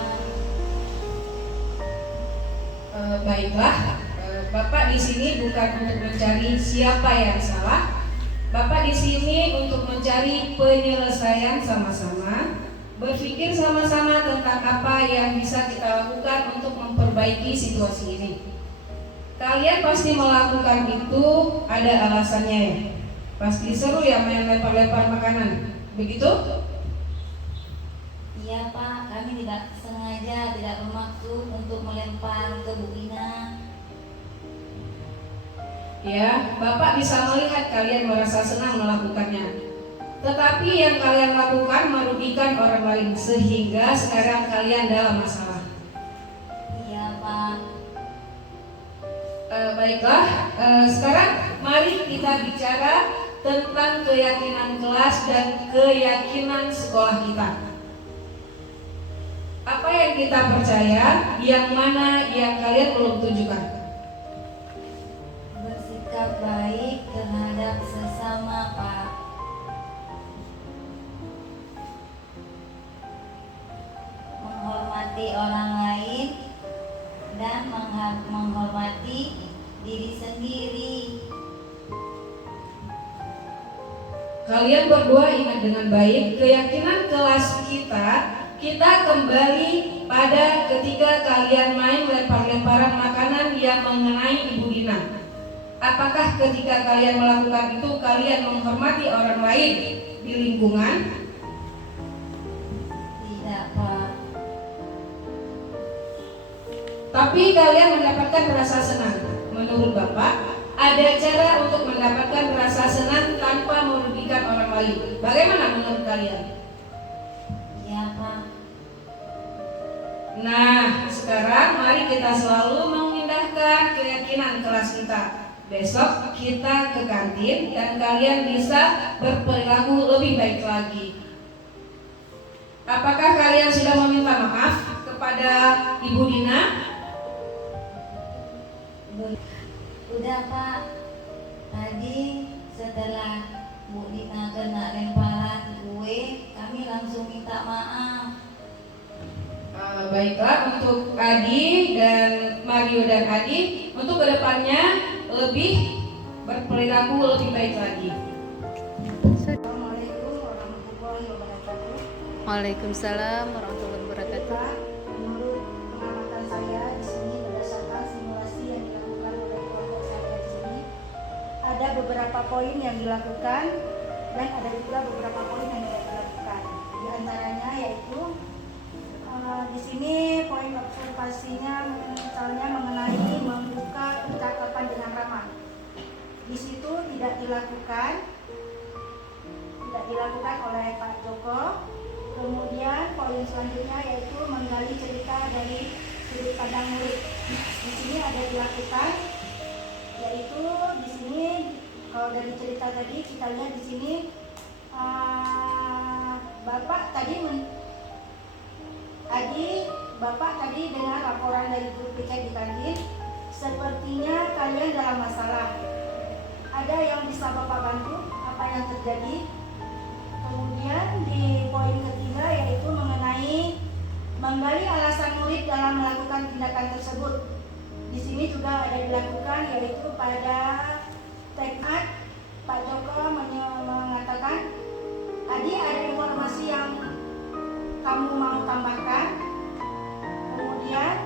Baiklah, Bapak di sini bukan untuk mencari siapa yang salah, Bapak di sini untuk mencari penyelesaian sama-sama, berpikir sama-sama tentang apa yang bisa kita lakukan untuk memperbaiki situasi ini. Kalian pasti melakukan itu ada alasannya ya. Pasti seru ya main lempar-lempar makanan. Begitu? Iya Pak, kami tidak sengaja, tidak bermaksud untuk melempar ke Bu Ina. Ya, Bapak bisa melihat kalian merasa senang melakukannya. Tetapi yang kalian lakukan merugikan orang lain sehingga sekarang kalian dalam masalah. Iya Pak. Baiklah, sekarang mari kita bicara tentang keyakinan kelas dan keyakinan sekolah kita. Apa yang kita percaya, yang mana yang kalian belum tunjukkan? Bersikap baik terhadap sesama Pak. Menghormati orang lain dan menghormati diri sendiri. Kalian berdua ingat dengan baik keyakinan kelas kita kembali pada ketika kalian main lempar-lemparan makanan yang mengenai Ibu Dina. Apakah ketika kalian melakukan itu kalian menghormati orang lain di lingkungan? Tidak Pak. Tapi kalian mendapatkan rasa senang. Menurut Bapak, ada cara untuk mendapatkan rasa senang tanpa merugikan orang lain. Bagaimana menurut kalian? Iya Pak. Nah, sekarang mari kita selalu memindahkan keyakinan kelas kita. Besok kita ke kantin dan kalian bisa berperilaku lebih baik lagi. Apakah kalian sudah meminta maaf kepada Ibu Dina? Udah Pak. Tadi setelah Bu Dina kena lemparan kue, kami langsung minta maaf. Baiklah, untuk Adi dan Mario dan Adi, untuk kedepannya lebih berperilaku lebih baik lagi. Assalamualaikum warahmatullahi wabarakatuh. Waalaikumsalam warahmatullahi wabarakatuh. Pak, menurut pengamatan saya di sini berdasarkan simulasi yang dilakukan oleh keluarga saya di sini, ada beberapa poin yang dilakukan dan ada juga beberapa poin yang tidak dilakukan. Di antaranya yaitu di sini poin observasinya misalnya mengenai membuka percakapan dengan ramah. Di situ tidak dilakukan oleh Pak Joko. Kemudian poin selanjutnya yaitu menggali cerita dari sudut pandang murid. Di sini ada dilakukan, yaitu di sini kalau dari cerita tadi kita lihat di sini Bapak tadi dengar laporan dari guru piket di kantin, sepertinya kalian dalam masalah. Ada yang bisa Bapak bantu? Apa yang terjadi? Kemudian di poin ketiga yaitu mengenai menggali alasan murid dalam melakukan tindakan tersebut. Di sini juga ada dilakukan yaitu pada tekad Pak Joko mengatakan, Adi ada informasi yang kamu mau tambahkan. Kemudian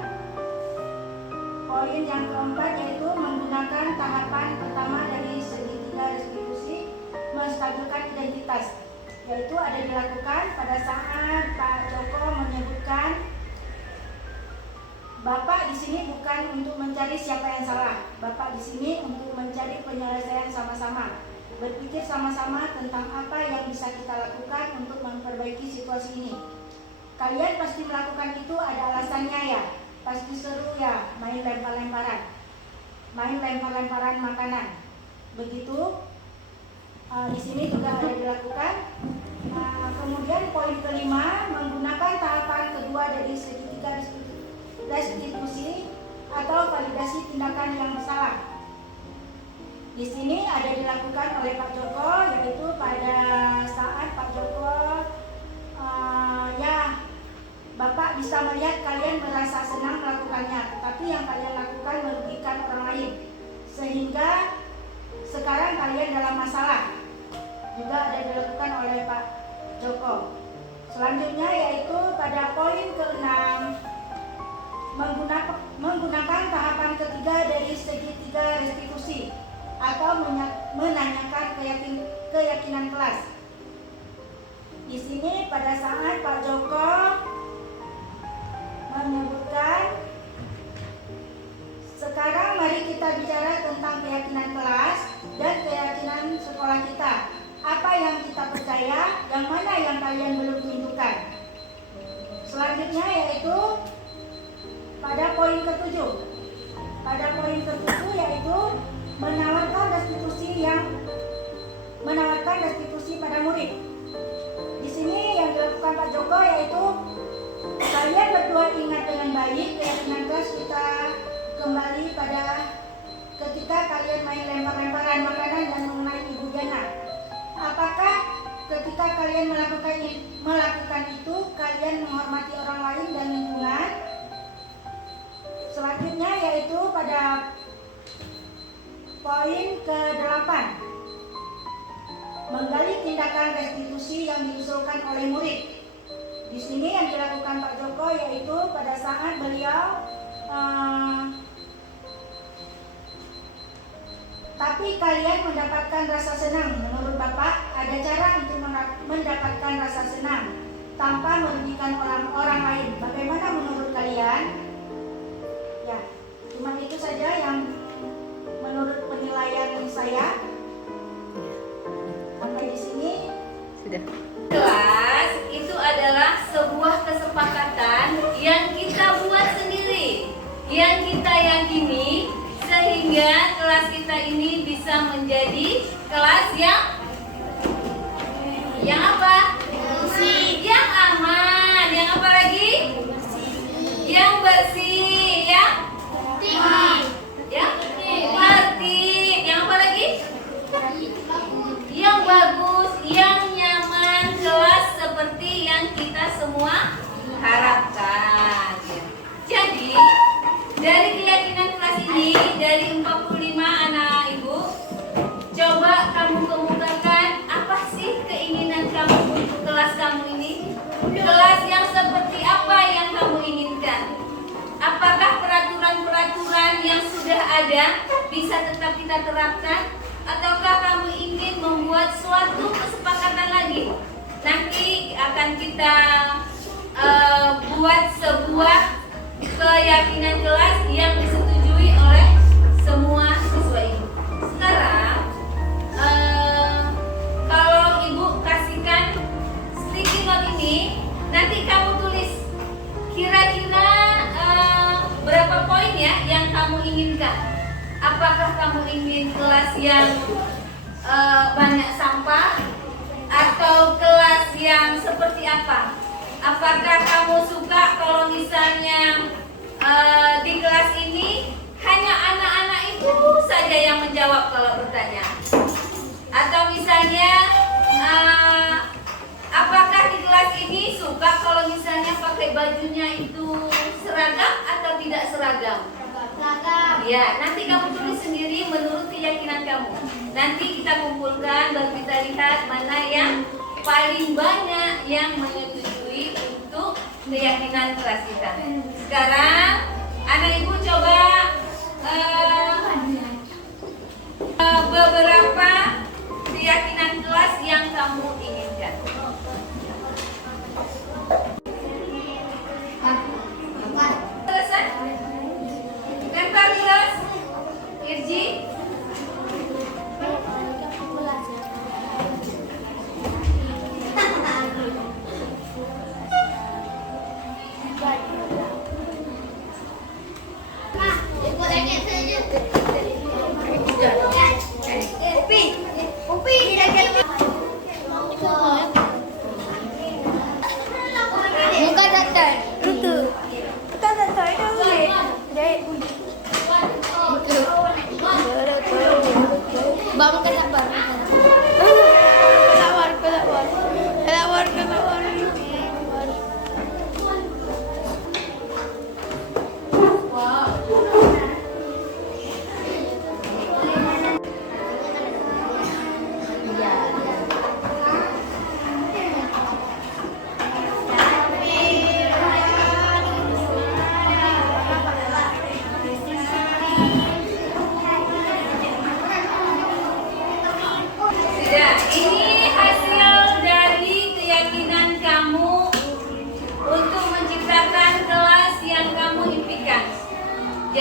poin yang keempat yaitu menggunakan tahapan pertama dari segitiga restitusi menstabilkan identitas, yaitu ada dilakukan pada saat Pak Joko menyebutkan Bapak di sini bukan untuk mencari siapa yang salah. Bapak di sini untuk mencari penyelesaian sama-sama. Berpikir sama-sama tentang apa yang bisa kita lakukan untuk memperbaiki situasi ini. Kalian pasti melakukan itu ada alasannya ya. Pasti seru ya main lempar-lemparan. Main lempar-lemparan makanan. Begitu. Di sini juga ada dilakukan. Kemudian poin kelima menggunakan tahapan kedua dari segitiga restitusi atau validasi tindakan yang salah. Di sini ada dilakukan oleh Pak Joko, yaitu pada saat Pak Joko Bapak bisa melihat kalian merasa senang melakukannya, tetapi yang kalian lakukan merugikan orang lain, sehingga sekarang kalian dalam masalah. juga ada dilakukan oleh Pak Joko. Selanjutnya yaitu pada poin ke-6, menggunakan tahapan ketiga dari segitiga restitusi atau menanyakan keyakinan kelas. Di sini pada saat Pak Joko menyebutkan, sekarang mari kita bicara tentang keyakinan kelas dan keyakinan sekolah kita. Apa yang kita percaya, yang mana yang kalian belum tunjukkan. Selanjutnya yaitu pada poin ke-7. Pada poin ke-7 yaitu menawarkan restitusi pada murid. Di sini yang dilakukan Pak Joko yaitu, kalian berdua ingat dengan baik keyakinan kelas kita kembali pada ketika kalian main lempar-lemparan makanan dan mengenai Ibu Jana. Apakah ketika kalian melakukan itu kalian menghormati orang lain dan lingkungan? Selanjutnya yaitu pada poin ke-8, menggali tindakan restitusi yang diusulkan oleh murid. Di sini yang dilakukan Pak Joko yaitu pada saat beliau tapi kalian mendapatkan rasa senang. Menurut Bapak, ada cara untuk mendapatkan rasa senang tanpa merugikan orang lain. Bagaimana menurut kalian? Ya, cuma itu saja yang menurut penilaian saya. Sampai di sini Sudah. Kelas itu adalah sebuah kesepakatan yang kita buat sendiri, yang kita yakini, sehingga kelas kita ini bisa menjadi kelas yang apa? Yang aman, yang apa lagi? Yang bersih, ya? Yang tertib, yang apa lagi? Yang bagus, yang nyaman, kelas seperti yang kita semua harapkan. Jadi, dari keyakinan kelas ini, dari 45 anak ibu, coba kamu kemukakan apa sih keinginan kamu untuk kelas kamu ini? Kelas yang seperti apa yang kamu inginkan? Apakah peraturan-peraturan yang sudah ada bisa tetap kita terapkan? Ataukah kamu ingin membuat suatu kesepakatan lagi? Nanti akan kita buat sebuah keyakinan kelas yang disetujui oleh semua siswa ibu. Sekarang kalau ibu kasihkan sticky note ini, nanti kamu tulis kira-kira berapa poin ya yang kamu inginkan. Apakah kamu ingin kelas yang banyak sampah atau kelas yang seperti apa? Apakah kamu suka kalau misalnya di kelas ini hanya anak-anak itu saja yang menjawab kalau bertanya? Atau misalnya apakah di kelas ini suka kalau misalnya pakai bajunya itu seragam atau tidak seragam? Ya, nanti kamu tulis sendiri menurut keyakinan kamu. Nanti kita kumpulkan baru kita lihat mana yang paling banyak yang menyetujui untuk keyakinan kelas kita. Sekarang anak ibu coba beberapa keyakinan kelas yang kamu inginkan. Selesai? Lempar kelas, Irji.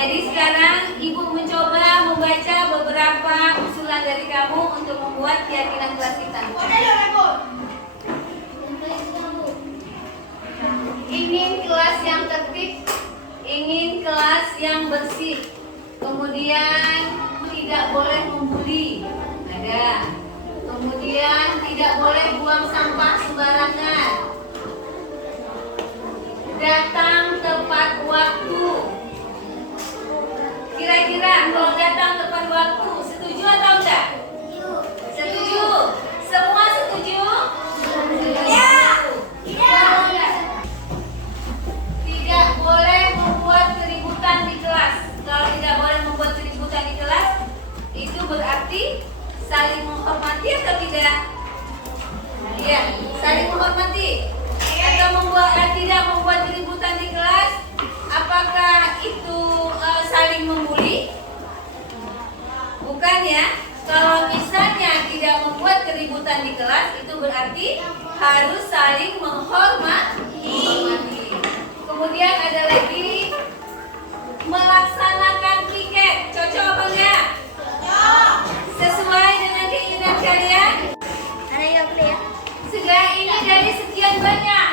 Jadi sekarang Ibu mencoba membaca beberapa usulan dari kamu untuk membuat keyakinan kelas kita. Ingin kelas yang tertib, ingin kelas yang bersih, kemudian tidak boleh membuli, ada. Kemudian tidak boleh buang sampah sembarangan, datang tepat waktu. Kira-kira kalau datang tepat waktu, setuju atau enggak? Setuju. Semua setuju? Ya. Tidak boleh membuat keributan di kelas. Kalau tidak boleh membuat keributan di kelas, itu berarti saling menghormati atau tidak? Iya, saling menghormati. Atau tidak membuat keributan di kelas, apakah itu saling membuli? Bukan ya. Kalau misalnya tidak membuat keributan di kelas, itu berarti harus saling menghormati. Kemudian ada lagi melaksanakan piket. Cocok apa enggak? Sesuai dengan keinginan kalian? Sudah ini dari sekian banyak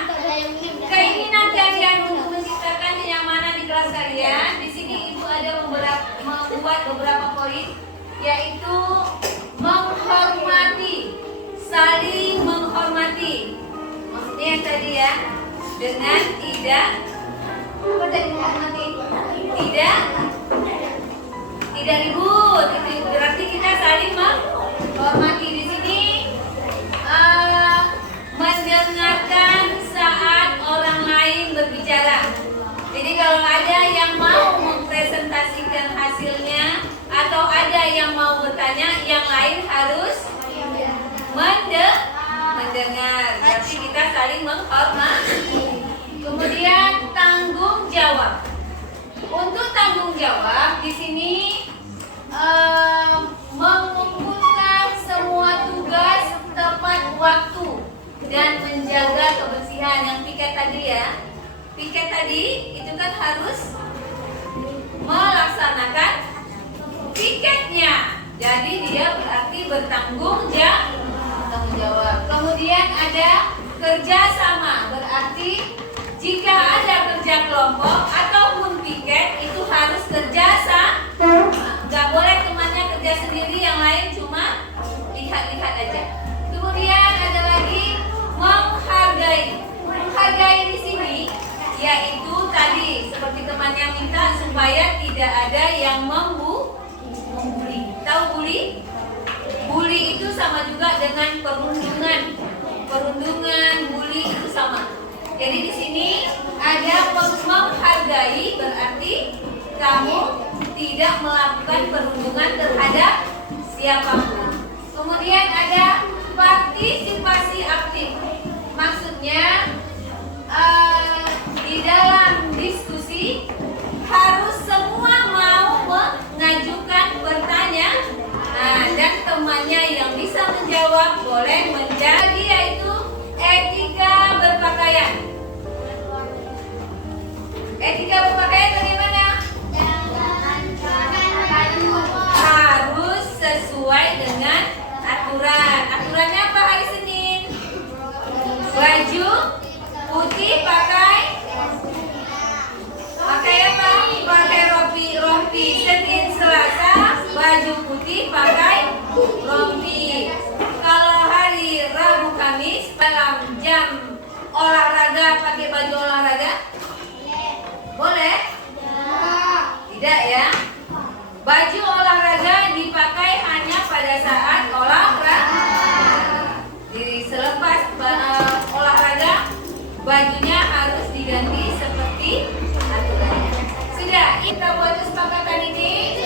keinginan kalian untuk menciptakan kenyamanan di kelas kalian. Di sini Ibu ada membuat beberapa poin, yaitu menghormati, saling menghormati. Maksudnya yang tadi ya, dengan tidak menghormati, tidak ribut. Itu berarti kita saling menghormati. Di sini mendengarkan saat orang lain berbicara. Jadi kalau ada yang mau mempresentasikan hasilnya atau ada yang mau bertanya, yang lain harus mendengar. Berarti kita saling menghormati. Kemudian tanggung jawab. Untuk tanggung jawab di sini mengumpulkan semua tugas tepat waktu dan menjaga kebersihan. Yang piket tadi ya, piket tadi itu kan harus melaksanakan piketnya. Jadi dia berarti bertanggung jawab. Kemudian ada kerjasama, berarti jika ada kerja kelompok ataupun piket itu harus kerjasama. Gak boleh temannya kerja sendiri, yang lain cuma lihat-lihat aja. Kemudian ada lagi menghargai. Menghargai di sini yaitu tadi seperti temannya minta supaya tidak ada yang membuli. Tahu bully? Bully itu sama juga dengan perundungan. Perundungan, bully itu sama. Jadi di sini ada menghargai, berarti kamu tidak melakukan perundungan terhadap siapapun. Kemudian ada partisipasi aktif. Maksudnya di dalam diskusi harus semua mau mengajukan pertanyaan, dan temannya yang bisa menjawab boleh menjadi, yaitu etika berpakaian. Etika berpakaian bagaimana? Harus sesuai dengan aturan. Aturannya apa hari Senin? Baju putih pakai apa? Pakai rompi. Senin Selasa baju putih pakai rompi. Kalau hari Rabu Kamis dalam jam olahraga pakai baju olahraga? Boleh? Tidak ya. Baju olahraga dipakai hanya pada saat olahraga. Jadi selepas olahraga bajunya harus diganti seperti aturannya. Sudah, kita buat kesepakatan ini.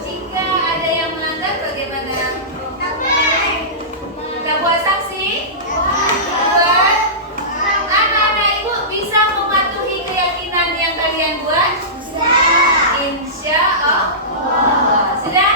Jika ada yang melanggar bagaimana? Kita buat sanksi. Buat anak-anak ibu bisa mematuhi keyakinan yang kalian buat. Insya Allah. Sudah.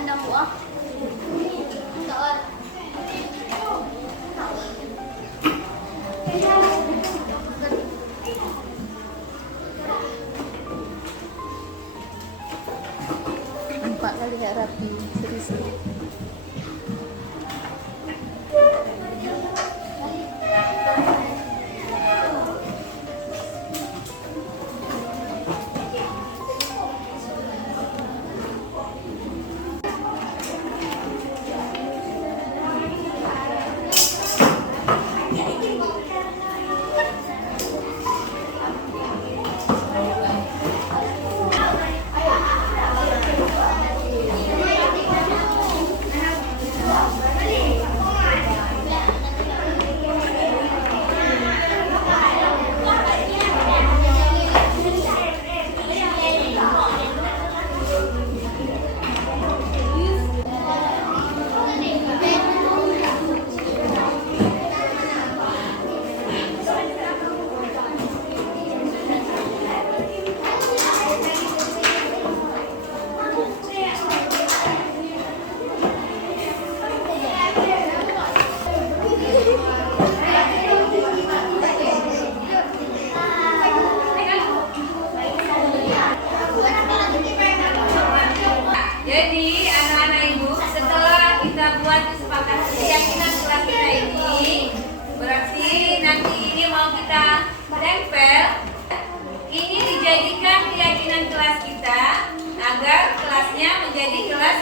Anda buah. Kawan. Empat kali ya rapi, seri-seri. Jadi anak-anak ibu, setelah kita buat kesepakatan keyakinan kelas kita ini, berarti nanti ini mau kita tempel. Ini dijadikan keyakinan kelas kita agar kelasnya menjadi kelas